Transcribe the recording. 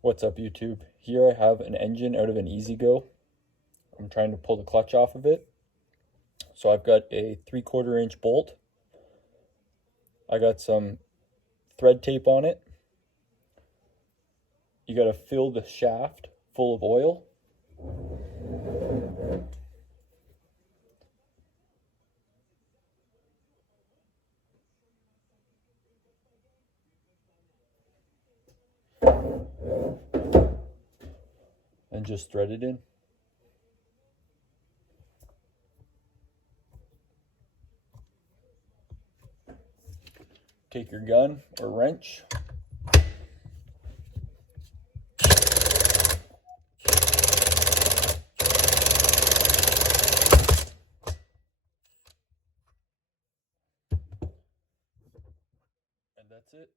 What's up, YouTube? Here I have an engine out of an EZGO. I'm trying to pull the clutch off of it. So I've got a 3/4 inch bolt. I got some thread tape on it. You gotta fill the shaft full of oil. And just thread it in. Take your gun or wrench. And that's it.